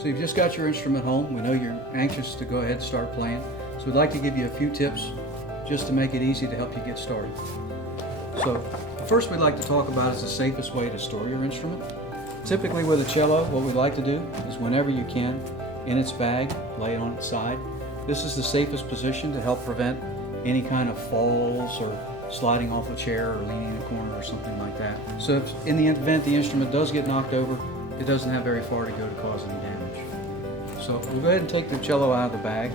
So you've just got your instrument home. We know you're anxious to go ahead and start playing. So we'd like to give you a few tips just to make it easy to help you get started. So the first we'd like to talk about is the safest way to store your instrument. Typically with a cello, what we like to do is whenever you can, in its bag, lay it on its side. This is the safest position to help prevent any kind of falls or sliding off a chair or leaning in a corner or something like that. So if in the event the instrument does get knocked over, it doesn't have very far to go to cause any damage. So we'll go ahead and take the cello out of the bag.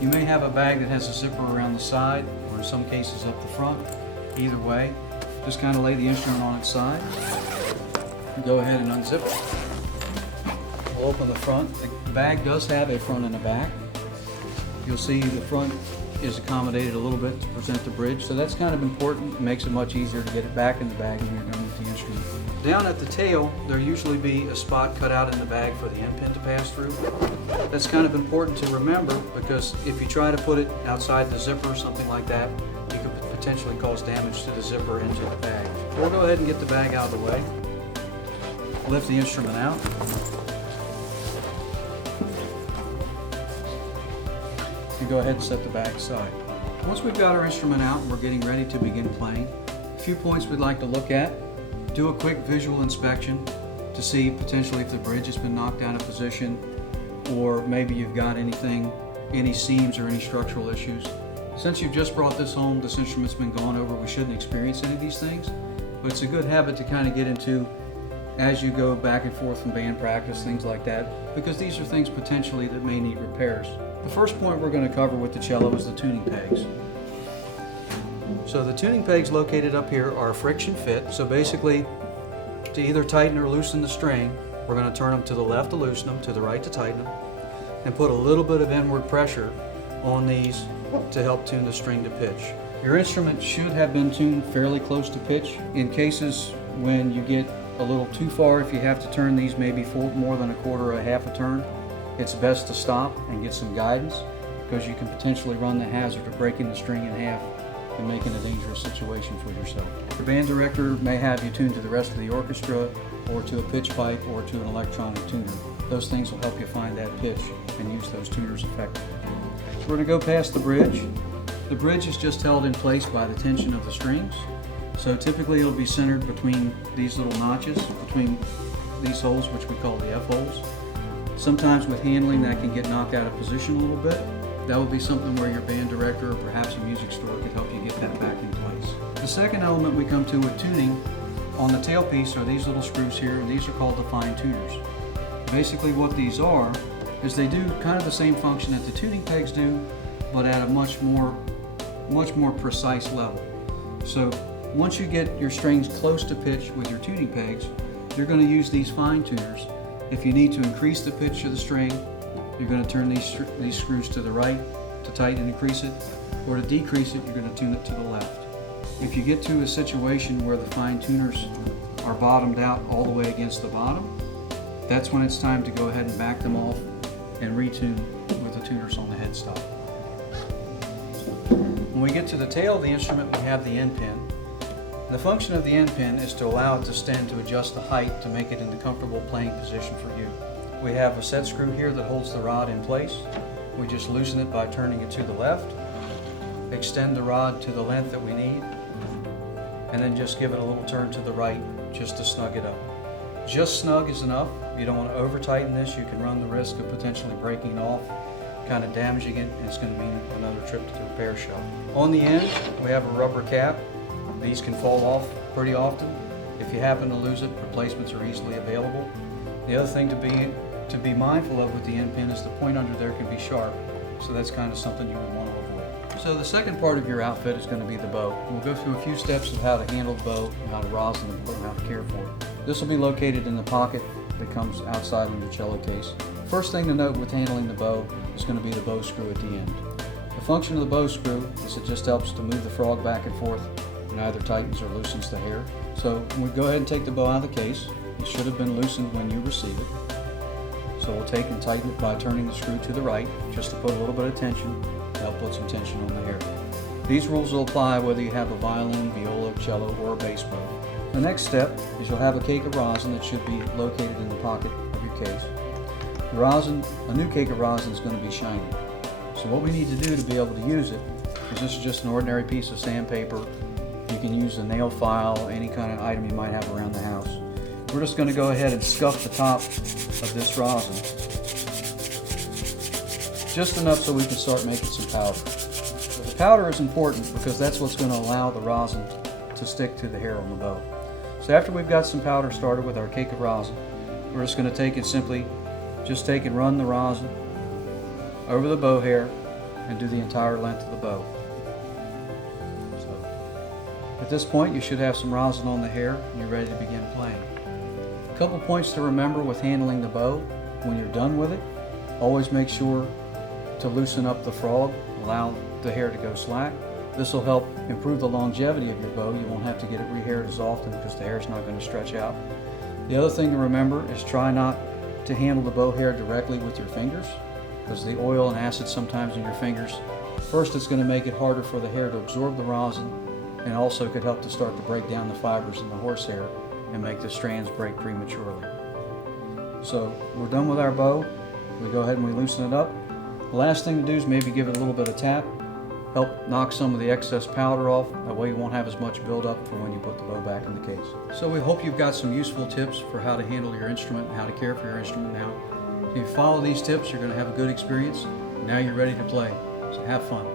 You may have a bag that has a zipper around the side or in some cases up the front. Either way, just kind of lay the instrument on its side. Go ahead and unzip it. We'll open the front. The bag does have a front and a back. You'll see the front is accommodated a little bit to present the bridge, so that's kind of important. It makes it much easier to get it back in the bag when you're done with the instrument. Down at the tail, there'll usually be a spot cut out in the bag for the end pin to pass through. That's kind of important to remember because if you try to put it outside the zipper or something like that, you could potentially cause damage to the zipper into the bag. We'll go ahead and get the bag out of the way. Lift the instrument out. And go ahead and set the bag aside. Once we've got our instrument out and we're getting ready to begin playing, a few points we'd like to look at. Do a quick visual inspection to see potentially if the bridge has been knocked out of position, or maybe you've got any seams or any structural issues. Since you've just brought this home, this instrument's been gone over, we shouldn't experience any of these things, but it's a good habit to kind of get into as you go back and forth from band practice, things like that, because these are things potentially that may need repairs. The first point we're going to cover with the cello is the tuning pegs. So the tuning pegs located up here are a friction fit. So basically, to either tighten or loosen the string, we're going to turn them to the left to loosen them, to the right to tighten them, and put a little bit of inward pressure on these to help tune the string to pitch. Your instrument should have been tuned fairly close to pitch. In cases when you get a little too far, if you have to turn these maybe more than a quarter or a half a turn, it's best to stop and get some guidance, because you can potentially run the hazard of breaking the string in half and making a dangerous situation for yourself. The band director may have you tuned to the rest of the orchestra, or to a pitch pipe, or to an electronic tuner. Those things will help you find that pitch and use those tuners effectively. So we're going to go past the bridge. The bridge is just held in place by the tension of the strings. So typically it'll be centered between these little notches, between these holes, which we call the F-holes. Sometimes with handling that can get knocked out of position a little bit. That would be something where your band director or perhaps a music store could help you get that back in place. The second element we come to with tuning on the tailpiece are these little screws here, and these are called the fine tuners. Basically what these are is they do kind of the same function that the tuning pegs do, but at a much more precise level. So once you get your strings close to pitch with your tuning pegs, you're going to use these fine tuners. If you need to increase the pitch of the string, you're going to turn these screws to the right to tighten and increase it, or to decrease it, you're going to tune it to the left. If you get to a situation where the fine tuners are bottomed out all the way against the bottom, that's when it's time to go ahead and back them off and retune with the tuners on the headstock. When we get to the tail of the instrument, we have the end pin. The function of the end pin is to allow it to stand to adjust the height to make it in the comfortable playing position for you. We have a set screw here that holds the rod in place. We just loosen it by turning it to the left, extend the rod to the length that we need, and then just give it a little turn to the right just to snug it up. Just snug is enough. You don't want to over tighten this. You can run the risk of potentially breaking off, kind of damaging it, and it's going to mean another trip to the repair shop. On the end, we have a rubber cap. These can fall off pretty often. If you happen to lose it, replacements are easily available. The other thing to be mindful of with the end pin is the point under there can be sharp, so that's kind of something you would want to avoid. So the second part of your outfit is going to be the bow. We'll go through a few steps of how to handle the bow, how to rosin the bow, and how to care for it. This will be located in the pocket that comes outside of your cello case. First thing to note with handling the bow is going to be the bow screw at the end. The function of the bow screw is it just helps to move the frog back and forth, and either tightens or loosens the hair. So when we go ahead and take the bow out of the case, it should have been loosened when you receive it. So we'll take and tighten it by turning the screw to the right, just to put a little bit of tension, to help put some tension on the hair. These rules will apply whether you have a violin, viola, cello, or a bass bow. The next step is you'll have a cake of rosin that should be located in the pocket of your case. rosin, a new cake of rosin is going to be shiny. So what we need to do to be able to use it is this is just an ordinary piece of sandpaper. You can use a nail file, any kind of item you might have around the house. We're just going to go ahead and scuff the top of this rosin just enough so we can start making some powder. So the powder is important because that's what's going to allow the rosin to stick to the hair on the bow. So after we've got some powder started with our cake of rosin, we're just going to take and simply just take and run the rosin over the bow hair and do the entire length of the bow. So at this point you should have some rosin on the hair and you're ready to begin playing. A couple points to remember with handling the bow. When you're done with it, always make sure to loosen up the frog, allow the hair to go slack. This will help improve the longevity of your bow. You won't have to get it re-haired as often because the hair is not going to stretch out. The other thing to remember is try not to handle the bow hair directly with your fingers, because the oil and acid sometimes in your fingers, first it's going to make it harder for the hair to absorb the rosin, and also could help to start to break down the fibers in the horsehair and make the strands break prematurely. So we're done with our bow. We go ahead and we loosen it up. The last thing to do is maybe give it a little bit of tap, help knock some of the excess powder off. That way you won't have as much buildup for when you put the bow back in the case. So we hope you've got some useful tips for how to handle your instrument and how to care for your instrument now. If you follow these tips, you're going to have a good experience. Now you're ready to play. So have fun.